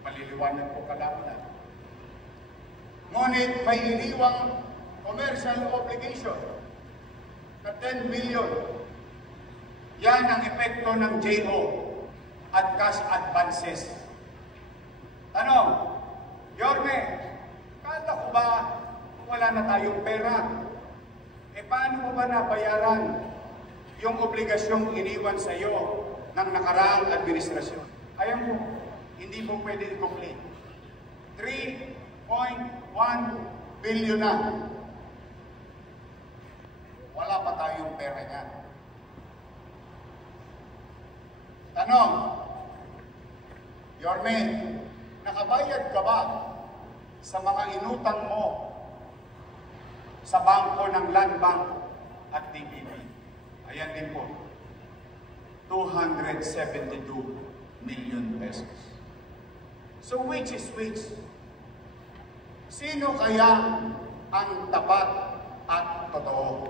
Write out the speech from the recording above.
Paliliwanag ko kalaunan. Ngunit may iniwang commercial obligation na 10 billion. Yan ang epekto ng JO at cash advances. Tanong, Yorme, kala ko ba wala na tayong pera? Paano mo ba nabayaran yung obligasyong iniwan sa iyo ng nakaraang administrasyon? Ayaw mo, hindi mo pwede i-complete. 3.1 billion na. Wala pa tayong pera niyan. Tanong, Yorme, nakabayad ka ba sa mga inutang mo sa bangko ng Land Bank at DBP? Ayan din po, 272 million pesos. So which is which? Sino kaya ang tapat at totoo?